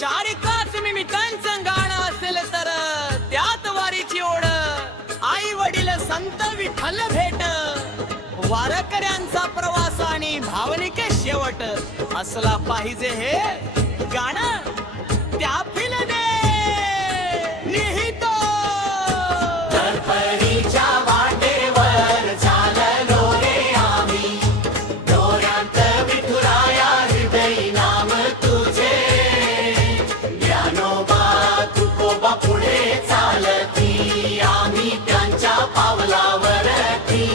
चारिकाच मिमिटांचं गाणं असेल तर त्यात वारीची ओढ, आई वडील संत विठ्ठल भेट, वारकऱ्यांचा प्रवास आणि भावनिक शेवट असला पाहिजे हे गाणं त्या फिल्मने निहित. तरफडीच्या वाटेवर चाललो रे आम्ही, डोळ्यात विठुराया हृदयी नाम तुझे, ज्ञानोबा तुकोबा पुढे चालती, आम्ही त्यांच्या पावलावरती.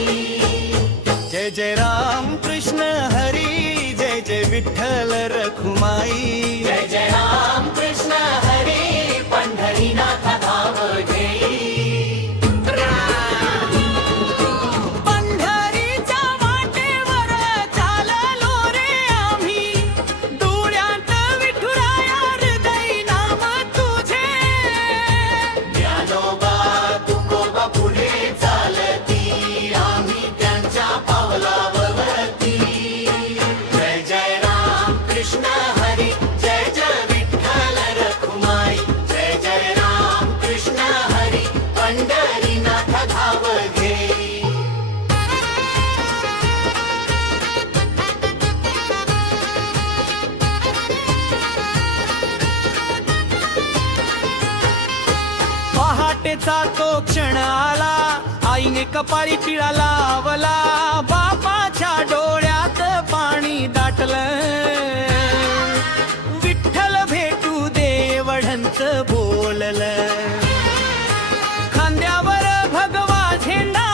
जय जय राम कृष्ण हरी, जय जय विठ्ठल रखुमाई. जय जय राम कृष्ण हरी, पंढरीनाथ धाव घेई. पंढरीच्या वाटेवर चाललो रे आम्ही, डोळ्यात विठुराया हृदयी नाम तुझे, ज्ञानोबा तुकोबा पुढे चालती, आम्ही त्यांच्या पावलावरती. जय जय राम कृष्ण हरी, जय जय विठ्ठल रखुमाई. जय जय राम कृष्ण हरी, पंढरीनाथ धाव घेई. पहाटेचा तो क्षण आला, आईने कपाळी टिळा लावला, बापाच्या डोळ्यात पाणी दाटलं, विठ्ठल भेटू देवढंच बोललं. खांद्यावर भगवा झेंडा,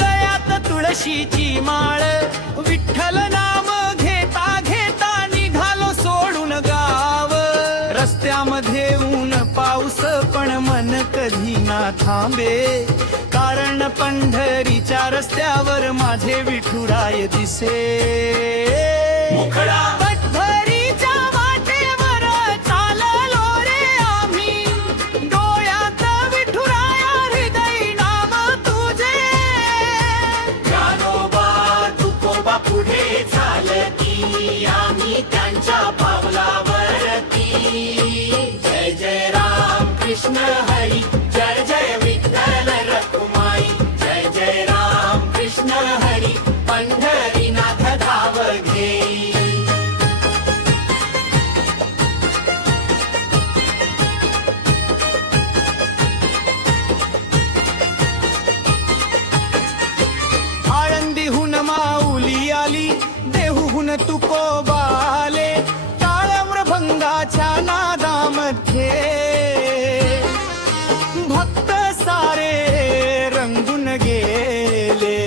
गळ्यात तुळशीची माळ, विठ्ठल नाम घेता घेता निघालो सोडून गाव. रस्त्यामध्ये ऊन पाऊस पण मन कधी ना थांबे, कारण पंढरीच्या रस्त्यावर माझे विठुराय दिसे. मुखडा पंढरीच्या वाटेवर चाललो रे आम्ही, डोळ्यात विठुराया हृदयी नाम तुझे, ज्ञानोबा तुकोबा पुढे चालती, आम्ही त्यांच्या पावलावरती. जय जय राम कृष्ण हरी, जय जय विठ्ठल रखुमाई. जय जय राम कृष्ण हरी, पंढरीनाथ धाव घेई. आळंदीहून माऊली आली, देहूहून तुकोबा आले, ताळमृभंगाच्या नादामध्ये भक्त सारे रंगून गेले.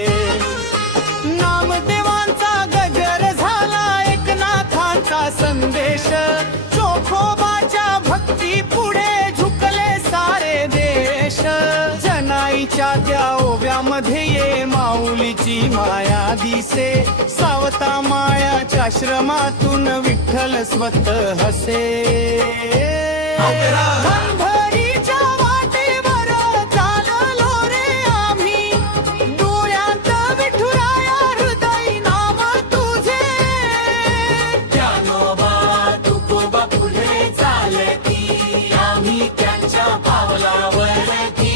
नामदेवांचा गजर झाला, एकनाथांचा संदेश, चोखोबाच्या भक्ती पुढे झुकले सारे देश. जनाईच्या त्या ओव्यामध्ये ये माऊलीची माया दिसे, सावता मायाच्या आश्रमातून विठ्ठल स्वतः हसे. पंढरीच्या वाटेवर चाललो रे आम्ही, डोळ्यात विठुराया हृदयी नाम तुझे, ज्ञानोबा तुकोबा पुढे चालती, आम्ही त्यांच्या पावलावरती.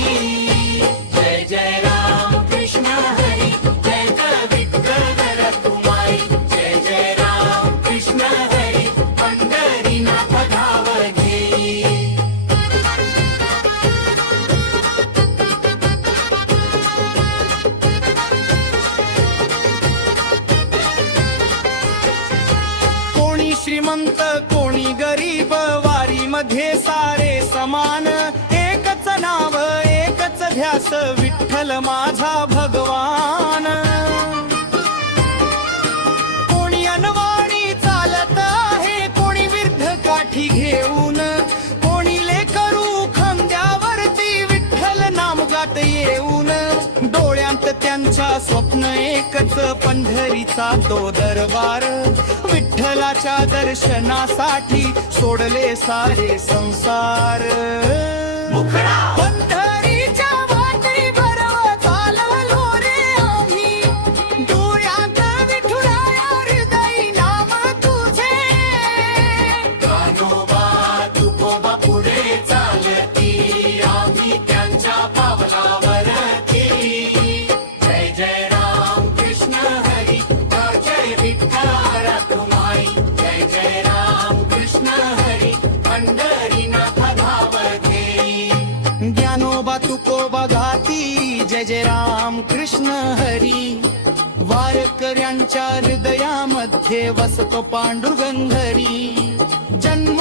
जय जय राम कृष्ण हरी, जय जय विठ्ठल रखुमाई. जय जय राम कृष्ण हरी, पंढरीनाथ धाव घेई. कोणी श्रीमंत कोणी गरीब, वारीमध्ये सारे समान, एकच नाव एकच ध्यास, विठ्ठल माझा भगवान. कोणी अनवाणी चालत आहे, कोणी विरुद्ध काठी घेऊन, कोणी लेकरू खांद्यावरती विठ्ठल नाम गात येऊन. डोळ्यात त्यांच्या स्वप्न एकच, पंढरीचा तो दरबार, विठ्ठलाच्या दर्शनासाठी सोडले सारे संसार. मुखडा पंढरीच्या वाटेवर चाललो रे आम्ही, डोळ्यात विठुराया हृदयी नाम तुझे, ज्ञानोबा राम कृष्ण हरी वारकऱ्यांच्या हृदयामध्ये वसतो पांडुरंग हरी जन्म